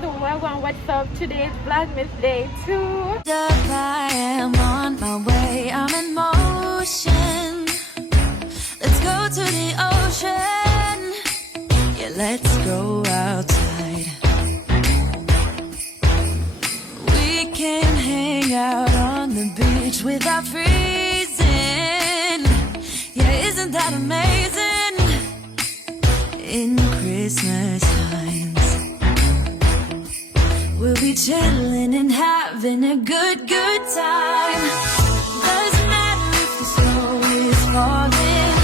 guys, welcome. What's up? Today's Vlogmas day 2. I am on my way, I'm in motion. Let's go to the ocean. Yeah, let's go outside. We can hang out on the beach without freezing. Yeah, isn't that amazing? In Christmas times, we'll be chilling and having a good time. Doesn't matter if the snow is falling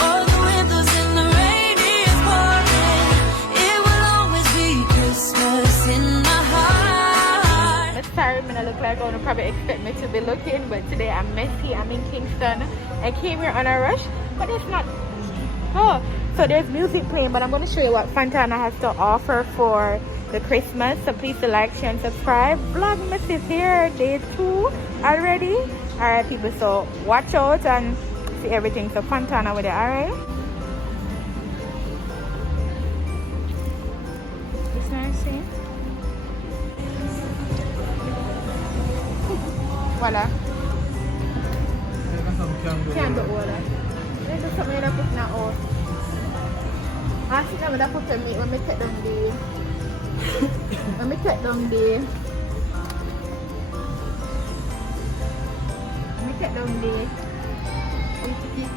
or the windows and the rain is pouring. It will always be Christmas in my heart. It's Pfirrman. I look like I would probably expect me to be looking, but today I'm messy. I'm in Kingston. I came here on a rush, but it's not. Oh, so there's music playing, but I'm going to show you what Fontana has to offer for the Christmas. So please like, share, and subscribe. Vlogmas is here, day 2 already. Alright people, so watch out and see everything. So Fontana with it, alright? This nice thing. Voila. Candle water. This is something that I put now out. I think I'm going to put on me when we take down the let me take down the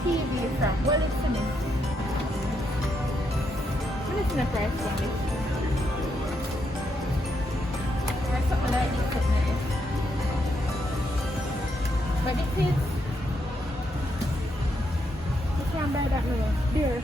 TV from what is in it? What is in the price for it? There's something like this that's nice. But this is you can't buy that no beer.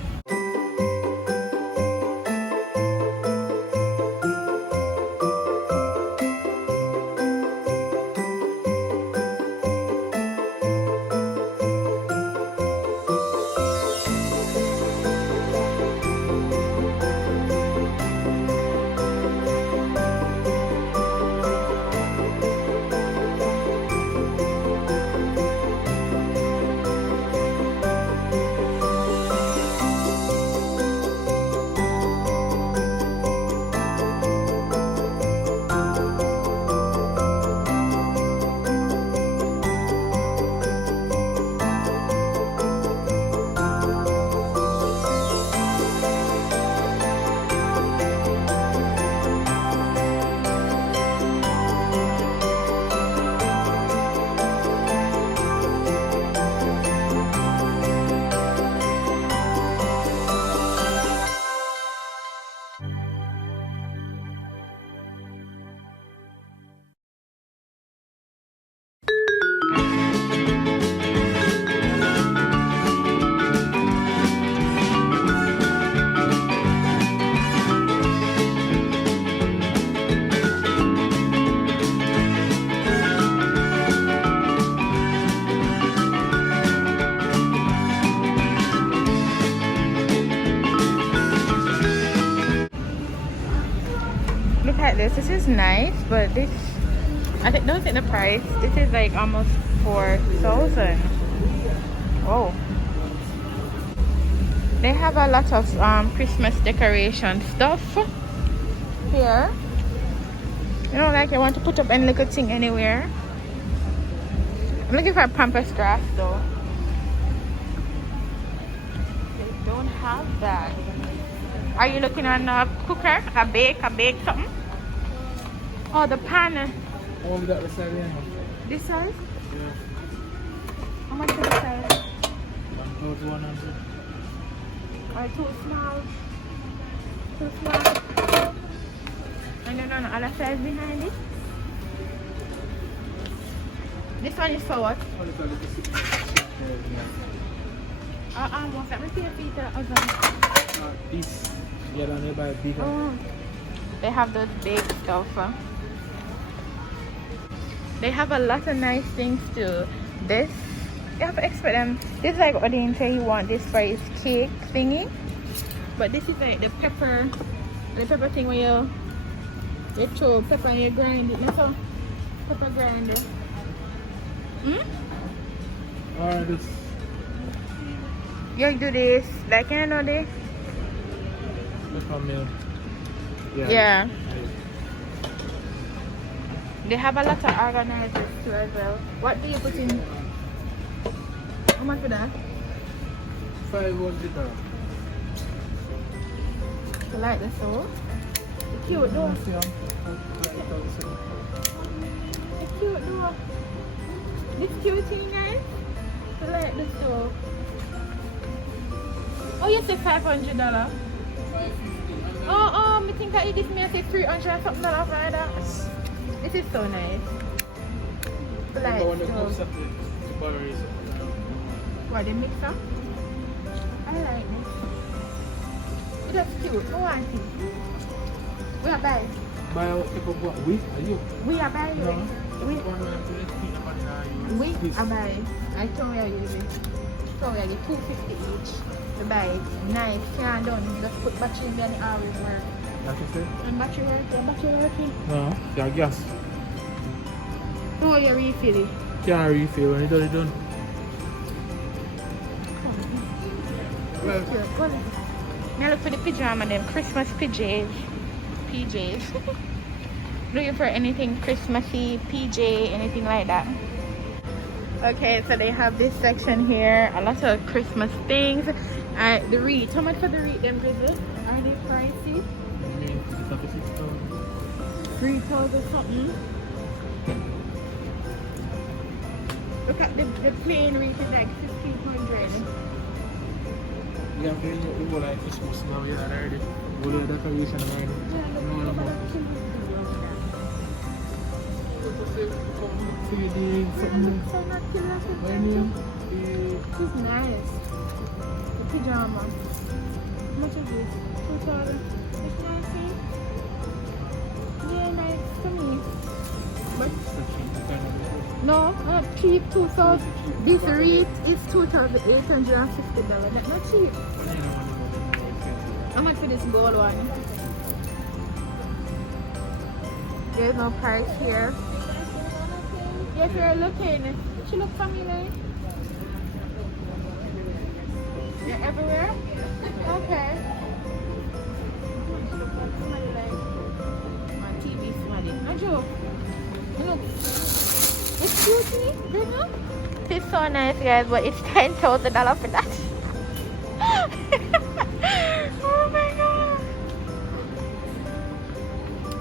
Look at this. This is nice, but this I think don't think the price. This is like almost 4,000. Whoa. They have a lot of Christmas decoration stuff here. You know, like I want to put up any little thing anywhere. I'm looking for a pampas grass though. They don't have that. Are you looking on a cooker? A bake something? Oh, the pan. Oh, we got the size, yeah. This size? Yeah. How much is the size? 1,100. Or too small? Too small? And then on the other size behind it? This one is for what? Oh, look at the What's that? Let's see if it's this. Yeah, down there by a big one. Oh, they have those big stuff. They have a lot of nice things too. This, you have to expect them. This is like what they say you want this for his cake thingy. But this is like the pepper thing where you throw pepper and you grind it. That's how pepper grinder. Alright, this. You do this, like you know this? Pepper milk. Yeah. They have a lot of organizers too as well. What do you put in? How much for that? $500. You like this so? It's cute though. It's cute though. This cute thing, guys. I like this though. Oh, you say $500? Oh, I think I eat this. Me I say $300 something for that. This is so nice. I like it though. What, the mixer? I like this. That's cute. Who wants it? We are buying. Buy what? We? Are you? We are buying. No. We are buying. I told you using. So we are the $250 each. To buy it. Nice. Can't done. Just put battery in there and it always work. That's what you say? And battery working. Battery working. No. Yeah, gas. So you refill it. Can't refill when it's done. Well, Now look for the pajama them. Christmas PJs. Looking for anything Christmassy, PJ, anything like that. Okay, so they have this section here. A lot of Christmas things. The wreath. How much for the wreath them visit? Are they pricey? 3,000 something. Look at the plain wreath is like 1,500. we have to go like Christmas now, yeah, already. Go to the decoration already. This is nice. The pajama. How much is this? 2,000. It's nice, eh? Yeah, nice for me. But no, not cheap. 2,000. This wreath is $2,850. That's not cheap. How much for this gold one? There's no price here. Yes, you're looking. She look familiar. You're everywhere? Okay. My TV smelly. No joke. Look. Excuse me, Bruno? It's so nice, guys, but it's $10,000 for that. Oh my god.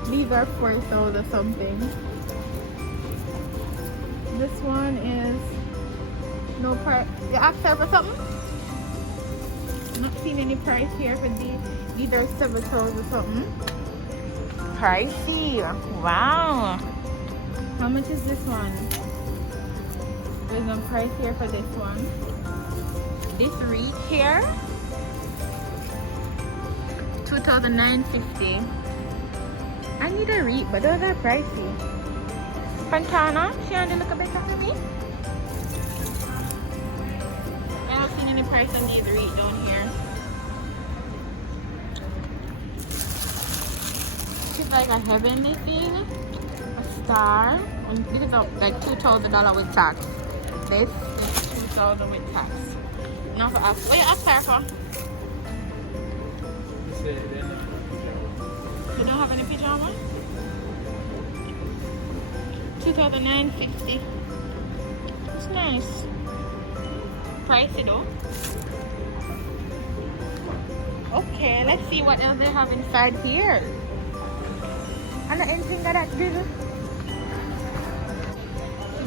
These are 4,000 something. This one is no price. You asked her for something? I'm not seeing any price here for these. These are 7,000 something. Pricey. Wow. How much is this one? There's no price here for this one. This wreath here, $2,950. I need a wreath, but those are pricey. Fontana, she had to look a bit for me. I haven't seen any price on these wreath down here. It's like a heavenly thing, a star. And this is like $2,000 with tax. This is $2,000 with tax. Now for us, what you ask her for? You don't have any pajama? $2,950. It's nice. Pricey though. Okay, let's see what else they have inside here. And anything that good.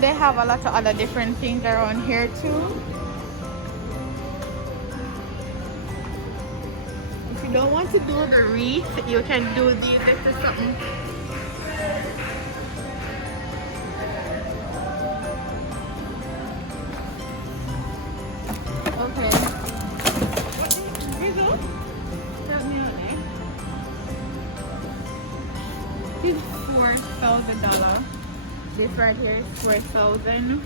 They have a lot of other different things around here too. If you don't want to do the wreath, you can do these or something. Okay. Help me out there. This is $4,000. This right here is 4,000.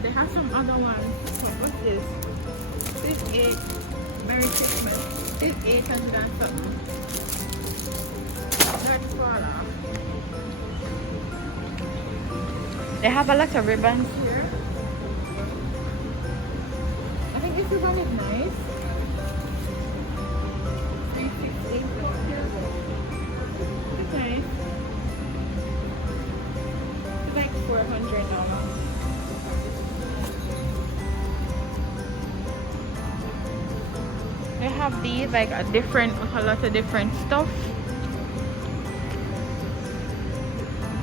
They have some other ones. What's this? This is Merry Christmas. This is 800 and something. That's Prada. They have a lot of ribbons here. I think this ribbon is nice. 368. It's nice. have these like a lot of different stuff.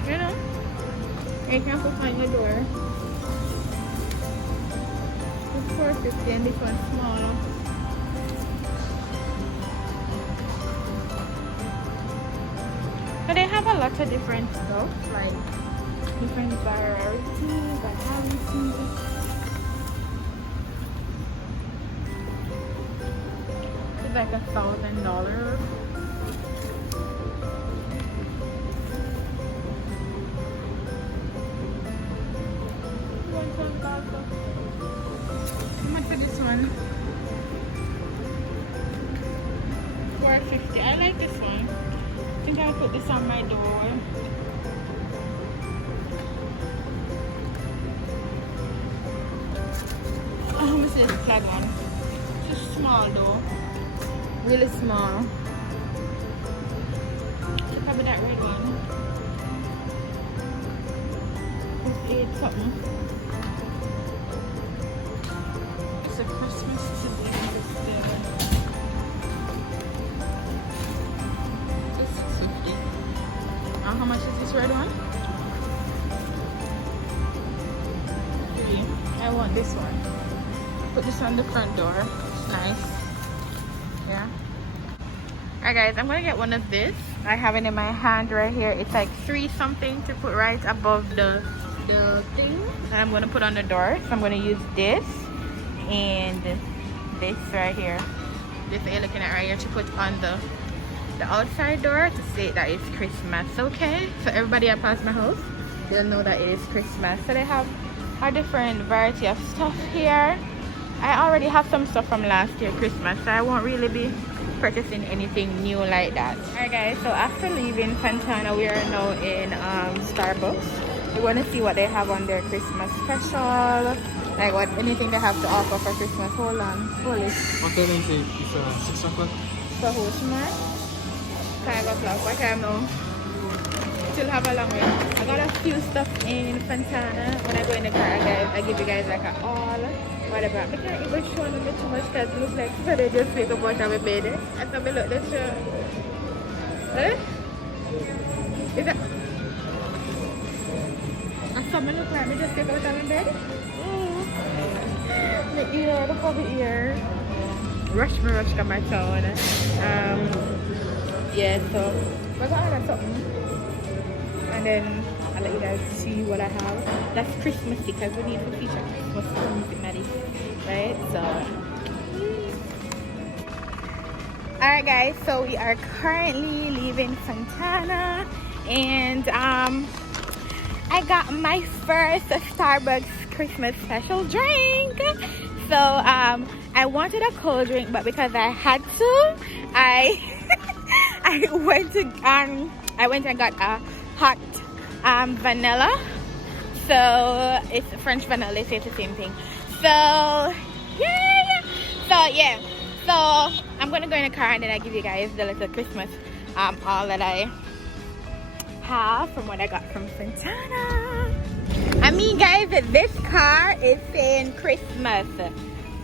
You know, you can put on your door. It's $4.50 and this one's smaller. But they have a lot of different stuff, like different varieties and everything. It's like $1,000. How much is this one? $4.50. I like this one. I think I'll put this on my door. Oh, this is a flat one. Just small though. Really small. Probably that red one. It's 8 something. It's a Christmas tree. How much is this red one? $3. I want this one. Put this on the front door. It's nice. Yeah. Alright guys, I'm gonna get one of this. I have it in my hand right here. It's like $3 something to put right above the thing. And I'm gonna put on the door. So I'm gonna use this and this right here. This that you're looking at right here to put on the outside door to say that it's Christmas. Okay, so everybody that pass my house, they'll know that it is Christmas. So they have a different variety of stuff here. I already have some stuff from last year Christmas, so I won't really be purchasing anything new like that. Alright guys, so after leaving Fontana, we are now in Starbucks. We want to see what they have on their Christmas special, like what anything they have to offer for Christmas. Hold on, hold it. What time is it? It's 6 o'clock. So who's Mart? 5 o'clock. What time now? Still have a long way. I got a few stuff in Fontana. When I go in the car, guys, I give you guys like a all, whatever. I can't even show them too much because it looks like so they just take a bunch of my bed. I saw me look, let's show. Eh? Is that? I saw me look like me just take a bunch of my bed. The ear, the cover ear. Rush to my town. Yeah, so we're gonna order something and then I'll let you guys see what I have. That's Christmassy because we need to feature Christmas films in this, right? So alright guys, so we are currently leaving Fontana and I got my first Starbucks Christmas special drink. So I wanted a cold drink, but because I had to, I went and got a hot vanilla. So it's French vanilla, so it's the same thing. So yeah. So I'm gonna go in the car and then I give you guys the little Christmas all that I have from what I got from Fontana. I mean guys, this car is saying Christmas.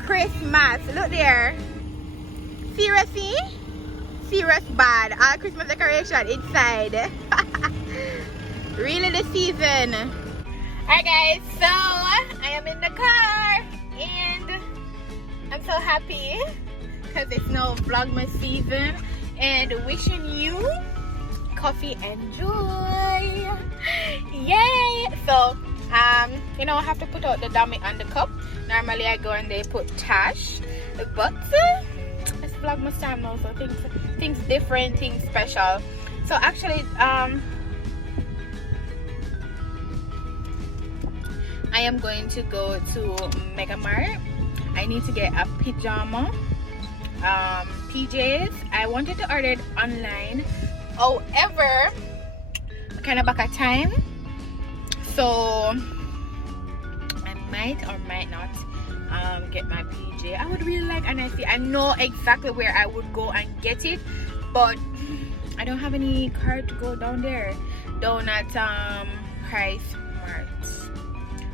Look there. Seriously? Serious bad. All Christmas decoration inside. Really the season. Alright guys, so I am in the car and I'm so happy because it's now Vlogmas season and wishing you coffee and joy. Yay! So you know, I have to put out the dummy on the cup. Normally I go and they put cash, but it's Vlogmas time now, so things different, things special. So actually I am going to go to Mega Mart. I need to get a pajama PJs. I wanted to order it online, however I kind of back at time, so I might or might not get my PJ. I would really like, and I know exactly where I would go and get it, but I don't have any card to go down there, down at Price Mart.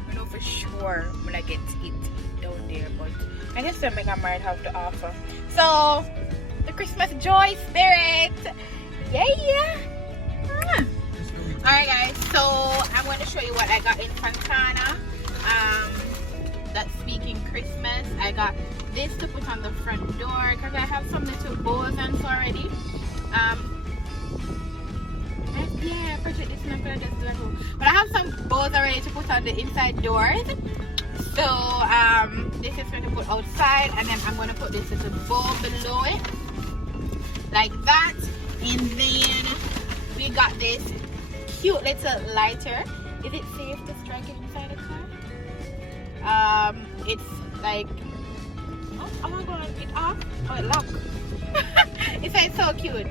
I know for sure when I get it down there, but I guess the Mega Mart have to offer. So the Christmas joy spirit. Yeah. Alright guys, so I'm going to show you what I got in Fontana. That's speaking Christmas. I got this to put on the front door because I have some little bows and so already. Yeah, project this not gonna just do at home. But I have some bows already to put on the inside doors. So this is going to put outside, and then I'm going to put this little bow below it, like that. And then we got this cute little lighter. Is it safe to strike it inside a car? It's like, oh my god, it off? Oh, it locked. It's like so cute.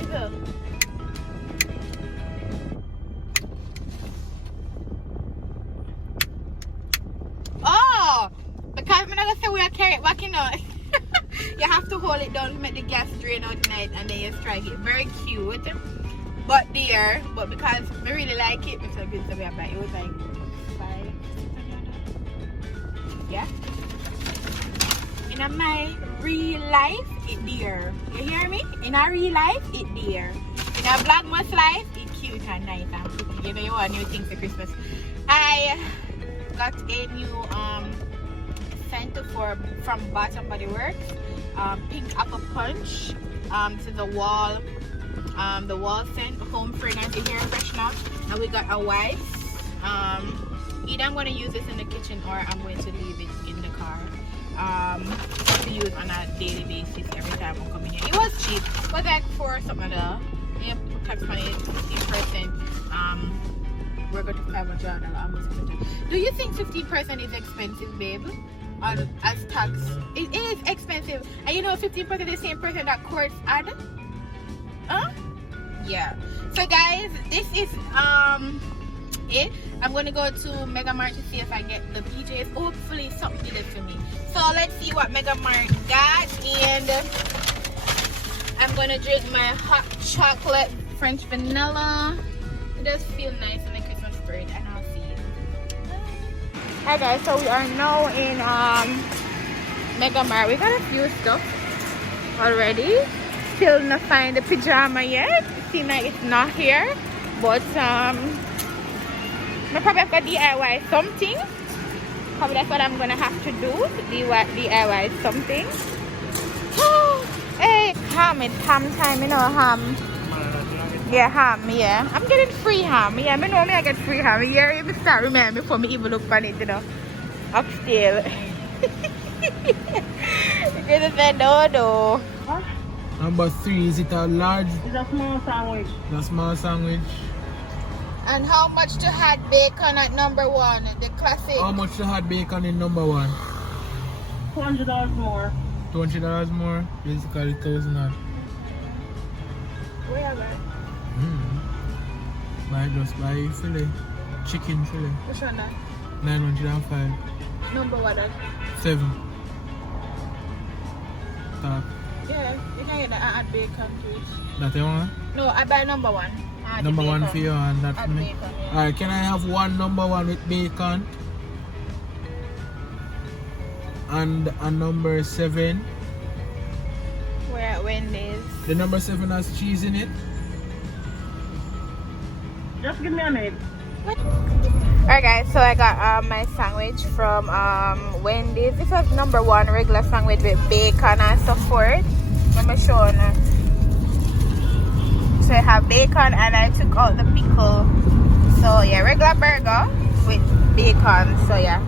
Is it? Oh, because I'm not gonna say we are carry it back, you know. You have to hold it down to make the gas drain out night, and then you strike it. Very cute, but dear. But because I really like it, it's a good to be about. It was like $500. Yeah. In my real life, it dear. You hear me? In our real life, it dear. In our Vlogmas life, it cute and nice and pretty. You know, you want new things for Christmas. I got a new scent from Bath and Body Works. Pink apple punch. To the wall scent, home fragrance, hair freshener. And we got a wipe. Either I'm going to use this in the kitchen or I'm going to leave it in the car. To use on a daily basis every time I'm coming here. It was cheap. It was like for some of the tax money, 15%. We're going to $500 almost. Do you think 15% is expensive, babe? As tax? It is expensive. And you know 15% is the same person that courts add? Huh? Yeah. So guys, this is it. I'm gonna go to Mega Mart to see if I get the PJs. Hopefully something did it for me. So let's see what Mega Mart got. And I'm gonna drink my hot chocolate French vanilla. It does feel nice in the Christmas spirit, and I'll see you. Hi guys, so we are now in Mega Mart. We got a few stuff already. Still not find the pajama yet. Seems like it's not here, but I probably have to DIY something. Probably that's what I'm gonna have to do. DIY something. Hey, ham! It's ham time, you know, ham. Yeah, ham. Yeah, I'm getting free ham. Yeah, I know I get free ham. Yeah, you start remembering before me even look on it, you know. Upstairs. Because it's no. Number 3, is it a large? It's a small sandwich. The small sandwich. And how much to hot bacon at number 1? The classic. How much to hot bacon in number 1? $200 more. $20 more? Basically 1,000 odd. Where are they? Just buy fillet. Chicken fillet. Which one that? 905. Number what that? 7. Top. Yeah, you can get the hot bacon to it. That you want? No, I buy number 1. Number 1 for you and that for me. Bacon, yeah. Alright, can I have one number 1 with bacon? And a number 7. We're at Wendy's. The number 7 has cheese in it. Just give me a minute. Alright guys, so I got my sandwich from Wendy's. This was number 1 regular sandwich with bacon and so forth. Let me show you. So I have bacon and I took out the pickle. So yeah, regular burger with bacon. So yeah.